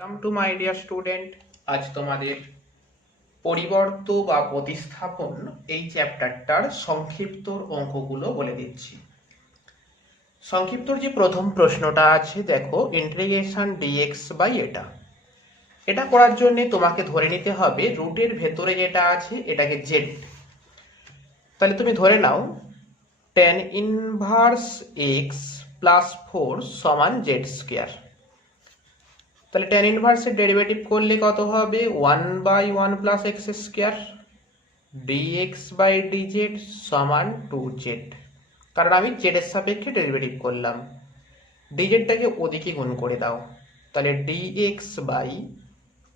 Welcome to my dear student. আজ তোমাদের পরিবর্ত বা প্রতিস্থাপন এই চ্যাপ্টারটার সংক্ষিপ্ত অঙ্কগুলো বলে দিচ্ছি। সংক্ষিপ্তর যে প্রথম প্রশ্নটা আছে দেখো, ইন্টিগ্রেশন ডিএক্স বাই এটা করার জন্য তোমাকে ধরে নিতে হবে রুটের ভেতরে যেটা আছে এটাকে জেড। তাহলে তুমি ধরে নাও tan ইনভার্স এক্স প্লাস 4 সমান জেড স্কোয়ার। তাহলে tan ইনভার্সের ডেরিভেটিভ করলে কত হবে 1/1 plus X square DX by DZ সমান 2z। কারণ আমি জেডের সাপেক্ষে ডেরিভেটিভ করলাম, ডিজেডটাকে ওদিকে গুণ করে দাও। তাহলে DX by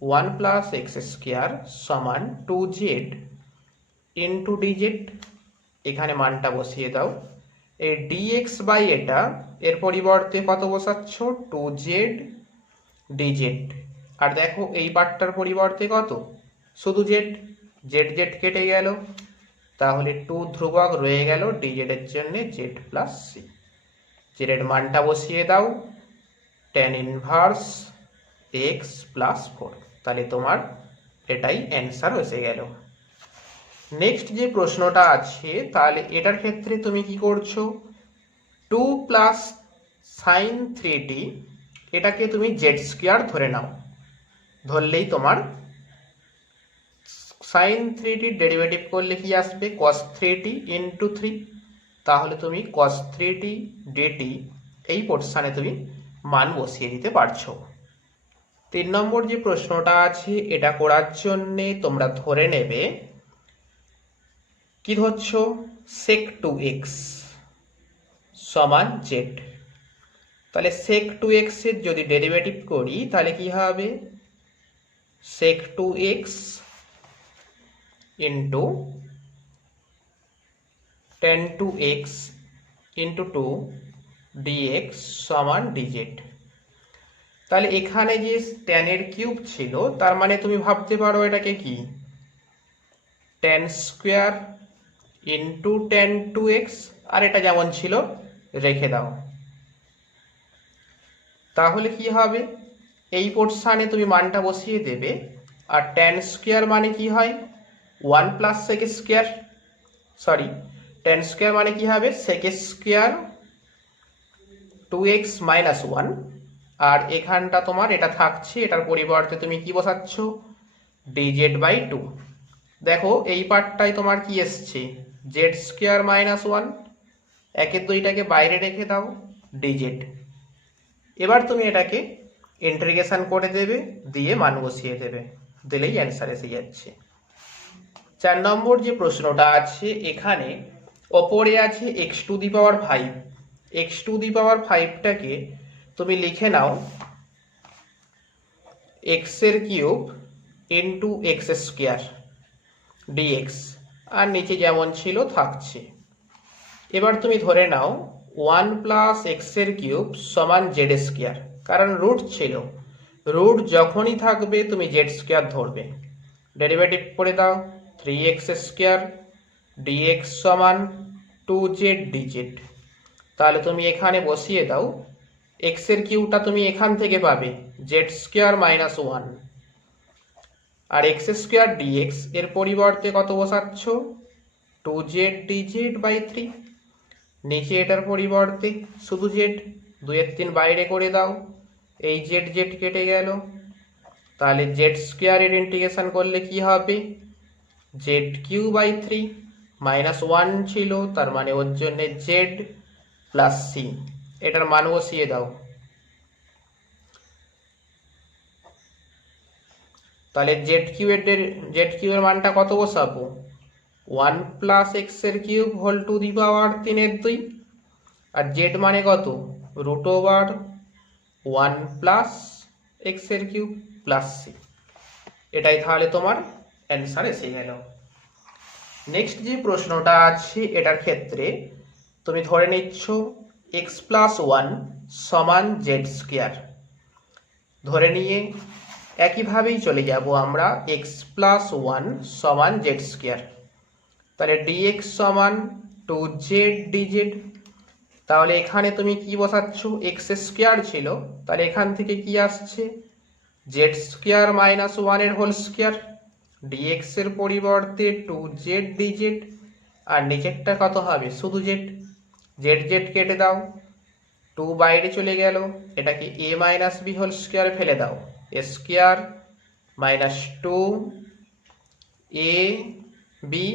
1 plus X square সমান 2z ইন্টু ডিজেড। এখানে মানটা বসিয়ে দাও। এই ডিএক্স বাই এর পরিবর্তে কত বসাচ্ছ 2z ডিজেড। আর দেখো এই পার্টটার পরিবর্তে কত, শুধু জেড, জেড জেড কেটে গেল, তাহলে 2 ধ্রুবক রয়ে গেল ডিজেড এর জন্য জেড প্লাস সি। জেড এর মানটা বসিয়ে দাও tan ইনভার্স এক্স প্লাস 4। তাহলে তোমার এটাই অ্যান্সার এসে গেল। নেক্সট যে প্রশ্নটা আছে, তাহলে এটার ক্ষেত্রে তুমি কি করছো 2 প্লাস সাইন 3t এটাকে তুমি জেড স্কোয়ার ধরে নাও। ধরলেই তোমার সাইন 3t ডেরিভেটিভ করলে কি আসবে cos 3t ইন্টু 3। তাহলে তুমি cos 3t dt এই পোর্শনে তুমি মান বসিয়ে দিতে পারছো। 3 নম্বর যে প্রশ্নটা আছে এটা করার জন্যে তোমরা ধরে নেবে, কি ধরছো sec 2x সমান z। তাহলে sec 2x এর যদি ডেরিভেটিভ করি তাহলে কি হবে sec 2x into tan 2x into 2 dx সমান dz। তাহলে এখানে যে tan এর কিউব ছিল তার মানে তুমি ভাবতে পারো এটাকে কি tan square into tan 2x, আর এটা যেমন ছিল রেখে দাও। তাহলে কি হবে এই পোর্শনে তুমি মানটা বসিয়ে দেবে। আর tan স্কোয়ার মানে কি হয় 1 plus sec square, sorry tan square মানে কি হবে sec স্কোয়ার 2x মাইনাস 1। আর এখানটা তোমার এটা থাকছে, এটার পরিবর্তে তুমি কি বসাচ্ছ dz বাই 2। দেখো এই পার্টটাই তোমার কি এসছে z স্কোয়ার মাইনাস 1, একের দুইটাকে বাইরে রেখে দাও dz। এবার তুমি এটাকে ইন্টিগ্রেশন করে দেবে, দিয়ে মান বসিয়ে দেবে, দিলেই অ্যান্সার এসে যাচ্ছে। 4 নম্বর যে প্রশ্নটা আছে এখানে ওপরে আছে x to the power 5। x to the power 5টাকে তুমি লিখে নাও x এর cube into X square dx, আর নিচে যেমন ছিল থাকছে। এবার তুমি ধরে নাও 1 প্লাস এক্স এর কিউব সমান জেড স্কোয়ার, কারণ রুট ছিল, রুট যখনই থাকবে তুমি জেড স্কোয়ার ধরবে। ডেরিভেটিভ করে দাও 3x স্কোয়ার dx সমান 2z dz। তাহলে তুমি এখানে বসিয়ে দাও x এর কিউবটা তুমি এখান থেকে পাবে z স্কোয়ার মাইনাস 1, আর এক্স স্কোয়ার dx এর পরিবর্তে কত বসাচ্ছ 2z dz বাই 3। নিচে এটার পরিবর্তে শুধু জেড, 2-3 বাইরে করে দাও, এই জেড জেড কেটে গেল। তাহলে জেড স্কোয়ারের ইন্টিগ্রেশন করলে কি হবে জেড কিউ বাই 3, মাইনাস 1 ছিল তার মানে ওর জন্য জেড প্লাস সি। এটার মান বসিয়ে দাও। তাহলে জেড কিউ এর মানটা কত বসাবো 1 প্লাস এক্স এর cube whole to the power 3/2, আর জেড মানে কত রুট ওভার 1 প্লাস এক্স এর কিউব প্লাস সি। এটাই তাহলে তোমার অ্যান্সার এসে গেল। নেক্সট যে প্রশ্নটা আছে এটার ক্ষেত্রে তুমি ধরে নিচ্ছ এক্স প্লাস 1 সমান জেড স্কোয়ার। ধরে নিয়ে একইভাবেই চলে যাব আমরা এক্স প্লাস 1 সমান জেড স্কোয়ার। তাহলে dx সমান 2z dz। তাহলে এখানে তুমি কি বসাচ্ছ এক্স স্কোয়ার ছিল, তাহলে এখান থেকে কি আসছে জেড স্কোয়ার মাইনাস ওয়ানের হোল স্কোয়ার, ডিএক্স এর পরিবর্তে 2z dz, আর নিচেরটা কত হবে শুধু জেড, জেড জেড কেটে দাও, 2 বাইরে চলে গেল, এটাকে a minus B whole square ফেলে দাও, a square minus 2 a B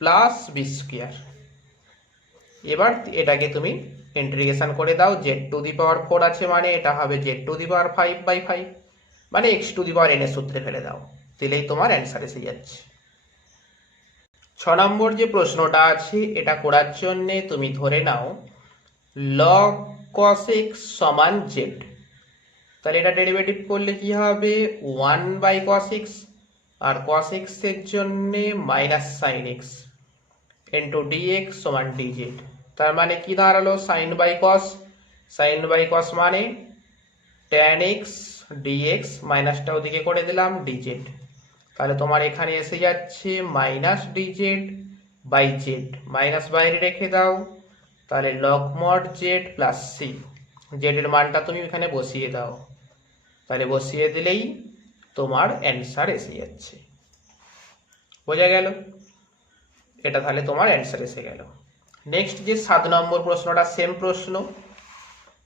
plus B square. এবার এটাকে তুমি ইন্টিগ্রেশন করে দাও, জেড টু দি পাওয়ার 4 আছে মানে এটা হবে জেড টু দি পাওয়ার 5/5, মানে x two the power n এর সূত্রে ফেলে দাও, দিলেই তোমার অ্যান্সার এসে যাচ্ছে। 6 নম্বর যে প্রশ্নটা আছে এটা করার জন্য তুমি ধরে নাও log cos x সমান z, তাহলে এটা ডেরিভেটিভ করলে কি হবে 1/cos x, আর cos x এর জন্য minus sin x into dx সমান dz, তার মানে কি দাঁড়ালো sin বাই cos মানে tan x dx, মাইনাসটা ওদিকে করে দিলাম dz, তাহলে তোমার এখানে এসে যাচ্ছে minus dz by z, minus বাইরে রেখে দাও, তাহলে log mod z plus c, z এর মানটা তুমি এখানে বসিয়ে দাও, তাহলে বসিয়ে দিলেই তোমার অ্যান্সার এসে যাচ্ছে। বোঝা গেল? এটা তাহলে তোমার অ্যান্সার এসে গেল। নেক্সট যে 7 নম্বর প্রশ্নটা সেম প্রশ্ন।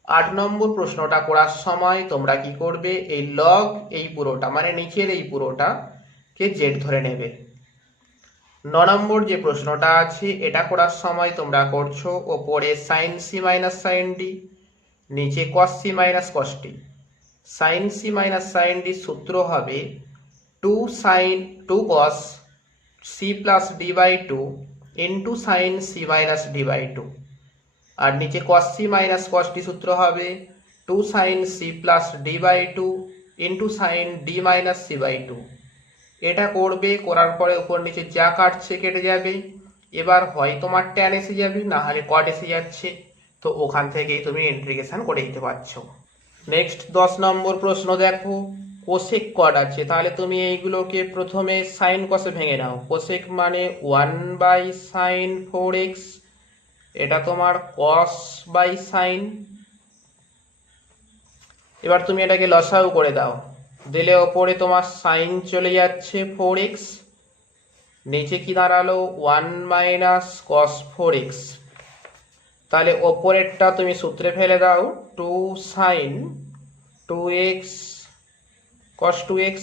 8 নম্বর প্রশ্নটা করার সময় তোমরা কি করবে, এই লগ এই পুরোটা মানে নিচের এই পুরোটা কে জেড ধরে নেবে। 9 নম্বর যে প্রশ্নটা আছে এটা করার সময় তোমরা করছো ওপরে sin c minus sin d, নিচে cos c minus cos d। sin c minus sin d সূত্র হবে 2 cos c plus d by 2 into sin c minus d by 2, আর নিচে cos c minus cos d সূত্র হবে 2 sin c plus d by 2 into sin d minus c by 2। এটা করবে, করার পরে উপর নিচে যা কাটছে কেটে যাবে, এবার হয় তোমার ট্যান এসে যাবে না হলে কট এসে যাচ্ছে, তো ওখান থেকেই তুমি ইন্টিগ্রেশন করে দিতে পারছো। নেক্সট 10 নম্বর প্রশ্ন দেখো, কোসেক কট আছে, তাহলে তুমি এইগুলোকে প্রথমে সাইন কসে ভেঙে নাও। কোসেক মানে 1/sin 4x, এটা তোমার cos বাই সাইন, এবার তুমি এটাকে লসাগু করে দাও, দিলে ওপরে তোমার সাইন চলে যাচ্ছে 4x, নিচে কি দাঁড়ালো 1 মাইনাস cos 4x, তাহলে ওপরেরটা তুমি সূত্রে ফেলে দাও 2 sin 2x cos 2x,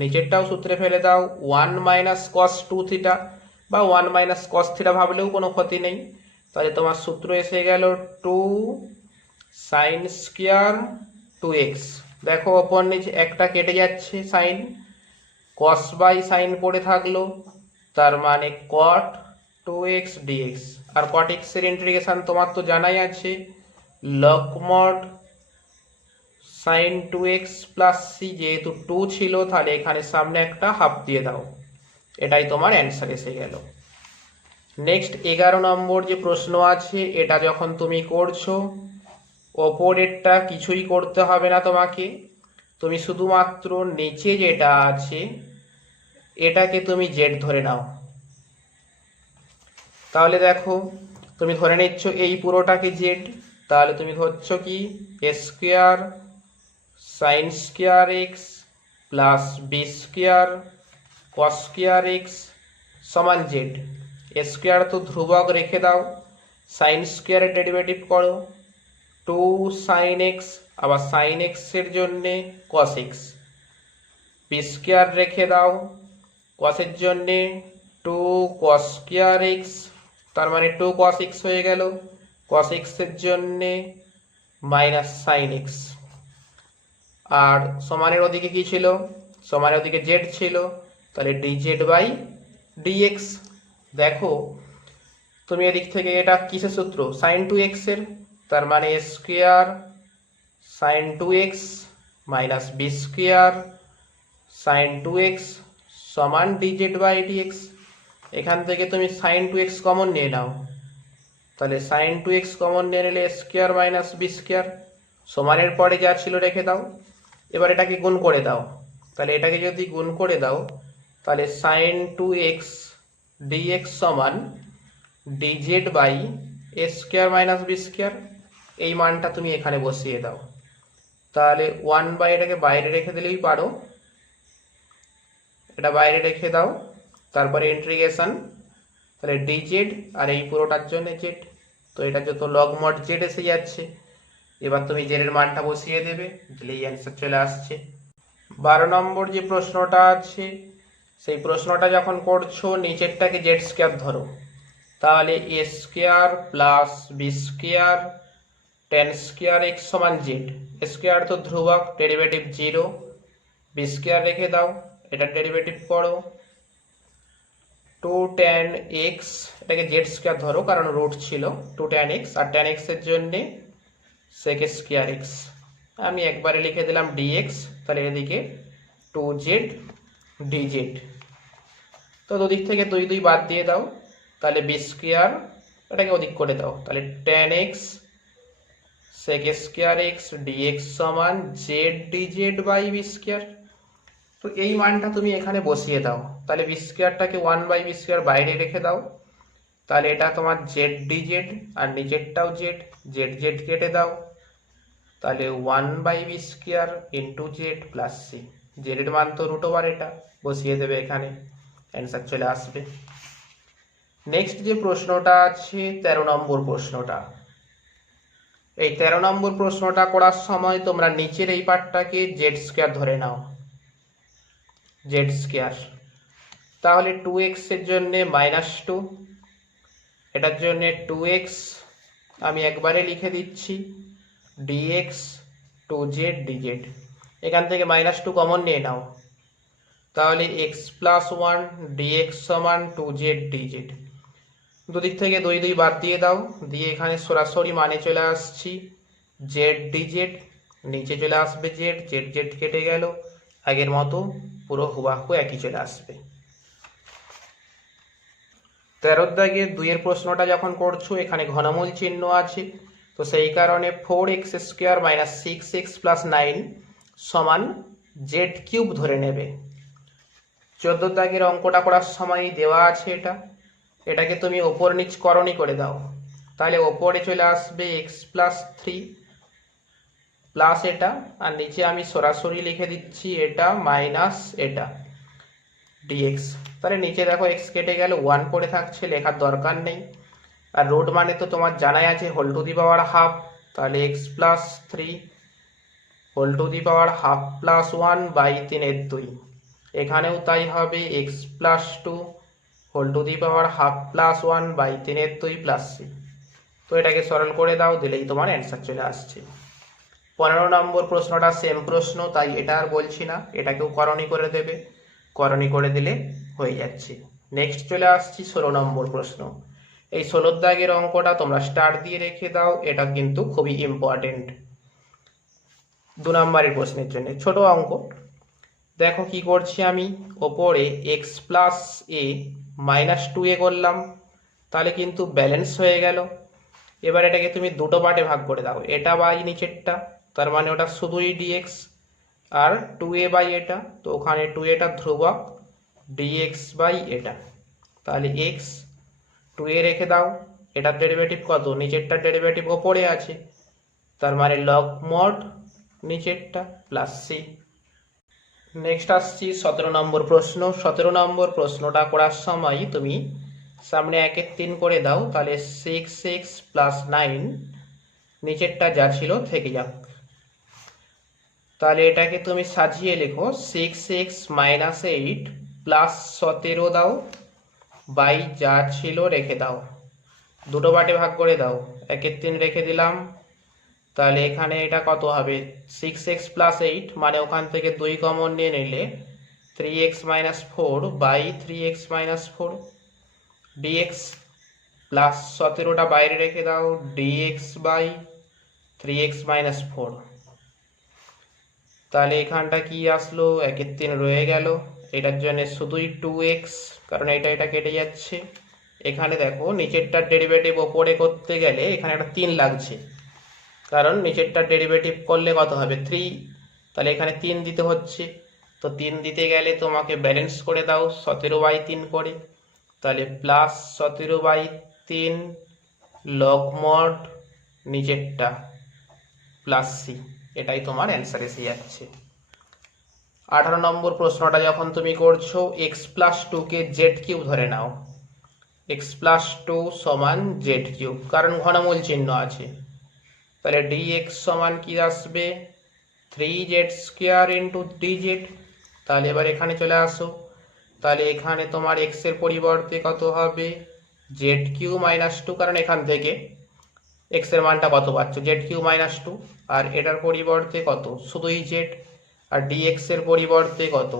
নিচেরটাও সূত্রে ফেলে দাও 1 মাইনাস cos 2 থিটা, বা 1 মাইনাস cos থিটা ভাবলেও কোনো ক্ষতি নেই, তাহলে তোমার সূত্র এসে গেল 2 sin স্কয়ার 2x। দেখো ওপর নিচে একটা কেটে যাচ্ছে সাইন, cos বাই সাইন পড়ে থাকলো, তার মানে cot 2x dx, আর cot x এর ইন্টিগ্রেশন তোমার তো জানাই আছে log mod sin 2x plus c, যেহেতু 2 ছিল তাহলে এখানে সামনে একটা হাফ দিয়ে দাও, এটাই তোমার অ্যান্সার এসে গেল। নেক্সট 11 নম্বর যে প্রশ্ন আছে এটা যখন তুমি করছো ওপরেরটা কিছুই করতে হবে না তোমাকে, তুমি শুধুমাত্র নিচে যেটা আছে এটাকে তুমি জেড ধরে নাও। তাহলে দেখো তুমি ধরে নিচ্ছ এই পুরোটাকে জেড, তাহলে তুমি ধরছো কি a square sin square x plus b square cos square x সমান জেড। a স্কয়ার তো ধ্রুবক রেখে দাও, sin স্কয়ারের ডেরিভেটিভ করো 2 sin x, আবার sin x এর জন্য cos x, b স্কয়ার রেখে দাও, cos এর জন্য 2 cos স্কয়ার x, তার মানে 2 cos x হয়ে গেল, cos x এর জন্য মাইনাস sin x, আর সমানের ওদিকে কি ছিল, সমানের ওদিকে z ছিল, তাহলে dz বাই dx। দেখো তুমি এদিক থেকে এটা কিসের সূত্র, sin 2x এর, তার মানে a square sin 2x minus b square sin 2x সমান dz বাই dx। এখান থেকে তুমি sin 2x কমন নিয়ে নাও, তাহলে sin 2x কমন নিয়ে নিলে a square minus b square, সমানের পরে যা ছিল রেখে দাও, এবার এটাকে গুণ করে দাও, তাহলে এটাকে যদি গুণ করে দাও তাহলে sin 2x dx সমান dz by a square minus b square, এই মানটা তুমি এখানে বসিয়ে দাও, তাহলে 1 বাই এটাকে বাইরে রেখে দিলেই পারো, এটা বাইরে রেখে দাও, তারপরে ইন্টিগ্রেশন, তাহলে ডিজেড আর এই পুরোটার জন্য জেড, তো এটা যত লগ মড জেড এসে যাচ্ছে। এবার তুমি জেড এর মানটা বসিয়ে দেবে, দিলেই অ্যান্সার চলে আসছে। 12 নম্বর যে প্রশ্নটা আছে, সেই প্রশ্নটা যখন করছো নিচেরটাকে জেড স্কোয়ার ধরো, তাহলে A square plus B square ten square X সমান জেড। স্কোয়ার তো ধ্রুবক, ডেরিভেটিভ 0, বি স্কোয়ার রেখে দাও, এটা ডেরিভেটিভ করো 2 tan x, এটাকে জেড স্কোয়ার ধরো কারণ রুট ছিল 2 tan x, আর tan x এর জন্যে sec স্কোয়ার x, আমি একবারে লিখে দিলাম dx, তাহলে এদিকে 2z dz, তো দুদিক থেকে 2 2 বাদ দিয়ে দাও, তাহলে বি স্কোয়ার, এটাকে ওদিক করে দাও, তাহলে tan x sec square x dx সমান z dz by B square. তো এই মানটা তুমি এখানে বসিয়ে দাও, তাহলে বি স্কোয়ারটাকে 1 বাই বি স্কোয়ার বাইরে রেখে দাও, তাহলে এটা তোমার জেড ডিজেড, আর নিচেরটাও জেড, জেড জেড কেটে দাও, তাহলে 1 by B square into Z plus C, জেডের মান তো রুট ওভার এটা বসিয়ে দেবে এখানে, অ্যান্সার চলে আসবে। নেক্সট যে প্রশ্নটা আছে 13 নম্বর প্রশ্নটা, এই 13 নম্বর প্রশ্নটা করার সময় তোমরা নিচের এই পার্টটাকে জেড স্কোয়ার ধরে নাও, জেড স্কোয়ার, তাহলে 2x এর জন্য -2, এটার জন্য 2x, আমি একবারে লিখে দিচ্ছি dx 2z dz, এখান থেকে -2 কমন নিয়ে নাও, তাহলে x প্লাস 1 dx সমান 2z dz, দুদিক থেকে 2 2 বাদ দিয়ে দাও, দিয়ে এখানে সরাসরি মানে চলে আসছি z dz, নিচে চলে আসবে z, z z কেটে গেল, আগের মতো পুরো হুবাহু একই চলে আসবে। 13 দাগের 2 এর প্রশ্নটা যখন করছো এখানে ঘনমূল চিহ্ন আছে, তো সেই কারণে 4x square minus 6x plus 9 সমান জেড কিউব ধরে নেবে। 14 দাগের অঙ্কটা করার সময় দেওয়া আছে এটাকে তুমি ওপর নিচ করণী করে দাও, তাহলে ওপরে চলে আসবে x প্লাস 3 প্লাস এটা, আর নিচে আমি সরাসরি লিখে দিচ্ছি এটা মাইনাস এটা dx, তাহলে নিচে দেখো x কেটে গেল, 1 পড়ে থাকছে, লেখার দরকার নেই, আর রুট মানে তো তোমার জানাই আছে whole to the power half, তাহলে x plus 3 whole to the power half plus 1 by 3/2, এখানেও তাই হবে x plus 2 whole to the power half plus 1 by 3/2 plus c, তো এটাকে সরল করে দাও, দিলেই তোমার অ্যান্সার চলে আসছে। 15 নম্বর প্রশ্নটা সেম প্রশ্ন, তাই এটা আর বলছি না, এটাকেও করণী করে দেবে, করণী করে দিলে হয়ে যাচ্ছে। নেক্সট চলে আসছি 16 নম্বর প্রশ্ন, এই 16 দাগের অঙ্কটা তোমরা স্টার দিয়ে রেখে দাও, এটা কিন্তু খুবই ইম্পর্টেন্ট 2 নম্বরের প্রশ্নের জন্য। ছোট অঙ্ক, দেখো কি করছি আমি, ওপরে x plus a minus 2a করলাম, তাহলে কিন্তু ব্যালেন্স হয়ে গেল। এবার এটাকে তুমি দুটো পার্টে ভাগ করে দাও, এটা বাই নিচেরটা, তার মানে ওটা শুধুই dx, আর 2a বাই এটা, তো ওখানে 2a ধ্রুবক, dx বাই এটা, তাহলে x 2a রেখে দাও, এটার ডেরিভেটিভ কত, নিচেরটার ডেরিভেটিভ ওপরে আছে, তার মানে লগ মড নিচেরটা প্লাস c। নেক্সট আসছি 17 নম্বর প্রশ্ন। 17 নম্বর প্রশ্নটা করার সময় তুমি সামনে 1 3 করে দাও, তাহলে 6x প্লাস 9, নিচেরটা যা ছিল থেকে যাক, তাহলে এটাকে তুমি সাজিয়ে লেখো 6x মাইনাস 8 প্লাস 17 দাও বাই যা ছিল রেখে দাও, দুটো পার্টে ভাগ করে দাও, 1 3 রেখে দিলাম, তাহলে এখানে এটা কত হবে 6x প্লাস 8, মানে ওখান থেকে 2 কমন নিয়ে নিলে 3x minus 4 by 3x minus 4 dx plus 17টা বাইরে রেখে দাও, dx বাই 3x মাইনাস 4, তাহলে এখানটা কি আসলো 1 3 রয়ে গেল, এটার জন্য শুধুই 2x, কারণ এটা কেটে যাচ্ছে, এখানে দেখো নিচেরটার ডেরিভেটিভ ওপরে করতে গেলে এখানে একটা 3 লাগছে, কারণ নিচেরটার ডেরিভেটিভ করলে কত হবে 3, তাহলে এখানে 3 দিতে হচ্ছে, তো 3 দিতে গেলে তোমাকে ব্যালেন্স করে দাও 17/3 করে, তাহলে প্লাস 17/3 লগ মড নিচেরটা প্লাস c, এটাই তোমার অ্যান্সার এসে যাচ্ছে। 18 নম্বর প্রশ্নটা যখন তুমি করছো x+2 কে জেড কিউব ধরে নাও, x+2 সমান জেড কিউব, কারণ ঘনমূল চিহ্ন আছে, তাহলে dx সমান কি আসবে 3z² ইন্টু dz। তাহলে এবার এখানে চলে আসো, তাহলে এখানে তোমার x এর পরিবর্তে কত হবে z³ - 2, কারণ এখান থেকে x এর মানটা কত পাচ্ছ z³ - 2, আর এটার পরিবর্তে কত শুধুই z, আর dx এর পরিবর্তে কত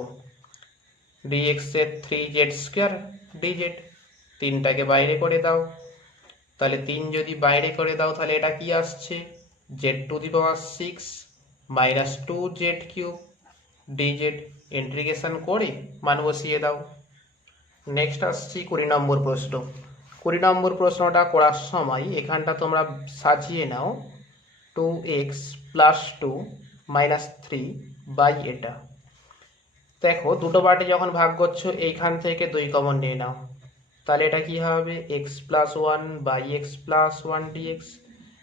dx এর 3z² dz। তিনটাকে বাইরে করে দাও, তাহলে 3 যদি বাইরে করে দাও তাহলে এটা কি আসছে z⁶ - 2z³ dz। ইন্টিগ্রেশন করে মান বসিয়ে দাও। নেক্সট আসছি 20 নম্বর প্রশ্ন। 20 নম্বর প্রশ্নটা করার সময় এখানটা তোমরা সাজিয়ে নাও 2x + 2 - 3 বাই এটা। দেখো দুটো পার্টে যখন ভাগ করছো এইখান থেকে 2 কমন নিয়ে নাও, তাহলে এটা কি হবে x+1 বাই x+1 dx,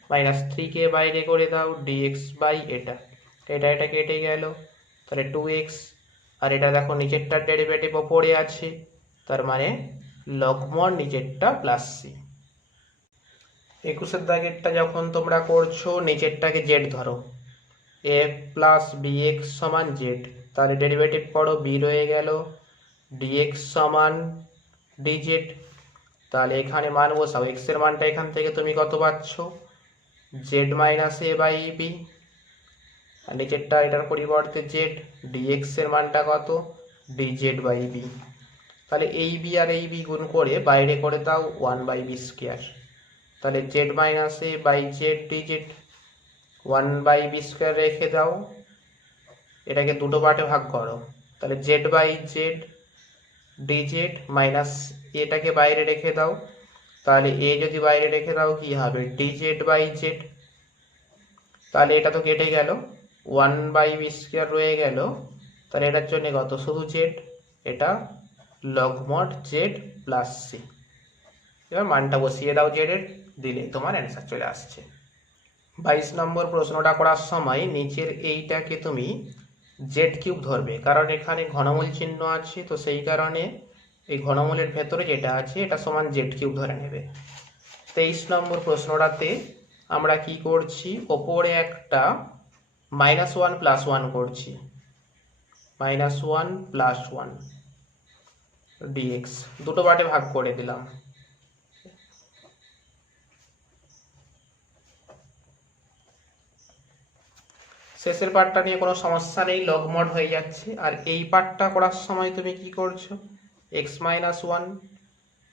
-3 কে বাইরে করে দাও dx বাই এটা, এটা কেটে গেল, তাহলে 2x, আর এটা দেখো নিচেরটার ডেরিভেটিভ ওপরে আছে, তার মানে লঘমর নিচেরটা প্লাস সি। 21 দাগেরটা যখন তোমরা করছো নিচেরটাকে জেড ধরো, a প্লাস bx সমান জেড, তাহলে ডেরিভেটিভ করো b রয়ে গেল dx সমান dz। তাহলে এখানে মান বসাও, x এর মানটা এখান থেকে তুমি কত পাচ্ছ z - a বাই b, আর নিচেরটা এটার পরিবর্তে z, dx এর মানটা কত dz বাই b। তাহলে এই b আর এই b গুণ করে বাইরে করে দাও 1/b², তাহলে z - a by z dz, 1/b² রেখে দাও, এটাকে দুটো পার্টে ভাগ করো, তাহলে z by z dz minus এটাকে বাইরে রেখে দাও, তাহলে a যদি বাইরে রেখে দাও কি হবে dz বাই z, তাহলে এটা তো কেটে গেল 1/b² রয়ে গেল, তাহলে এটার জন্য কত শুধু z, এটা লঘমড z প্লাস c। এবার মানটা বসিয়ে দাও z এর, দিলে তোমার অ্যান্সার চলে আসছে। 22 নম্বর প্রশ্নটা করার সময় নিচের এইটাকে তুমি z³ ধরবে, কারণ এখানে ঘনমূল চিহ্ন আছে, তো সেই কারণে এই ঘনমূলের ভেতরে যেটা আছে এটা সমান z³ ধরে নেবে। 23 নম্বর প্রশ্নটাতে আমরা কি করছি, ওপরে একটা -1 + 1 করছি, -1 + 1 dx, দুটো পার্টে ভাগ করে দিলাম। শেষের পার্টটা নিয়ে কোনো সমস্যা নেই, লগমড হয়ে যাচ্ছে। আর এই পার্টটা করার সময় তুমি কি করছো x - 1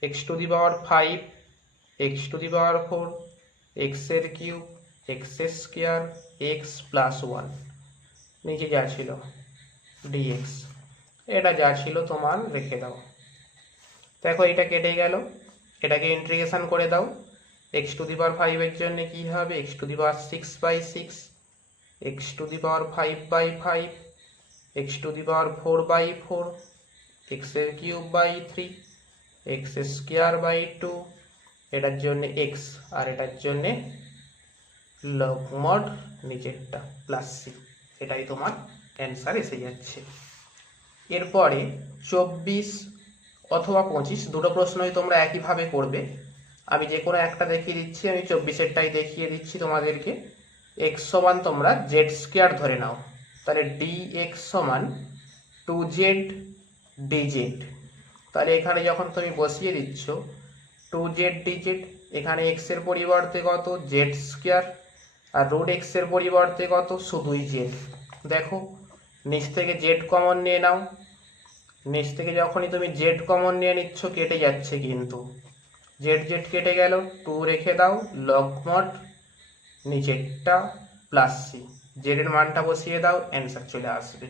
x⁵ x⁴ x এর কিউব x² x + 1, নিচে যা ছিল dx, এটা যা ছিল তোমার রেখে দাও। দেখো এটা কেটে গেল, এটাকে ইন্টিগ্রেশন করে দাও, x⁵ এর জন্য কি হবে x⁶/6, x⁵/5, x⁴/4, x এর কিউব বাই 3, x²/2, এটার জন্য x, আর এটার জন্য লগমড নিচেরটা প্লাস সি, এটাই তোমার অ্যান্সার এসে যাচ্ছে। এরপরে 24 অথবা 25 দুটো প্রশ্নই তোমরা একইভাবে করবে, আমি যে কোনো একটা দেখিয়ে দিচ্ছি, আমি 24এরটাই দেখিয়ে দিচ্ছি তোমাদেরকে। x সমান তোমরা z² ধরে নাও, তাহলে dx সমান 2z dz, তাহলে এখানে যখন তুমি বসিয়ে দিচ্ছ 2z dz, এখানে x এর পরিবর্তে কত z², আর √x এর পরিবর্তে কত শুধুই z। দেখো নিচ থেকে z কমন নিয়ে নাও, নিচ থেকে যখনই তুমি z কমন নিয়ে নিচ্ছ কেটে যাচ্ছে, কিন্তু z কেটে গেল, 2 রেখে দাও, লগমড নিচেরটা প্লাস সি, z এর মানটা বসিয়ে দাও, অ্যান্সার চলে আসবে।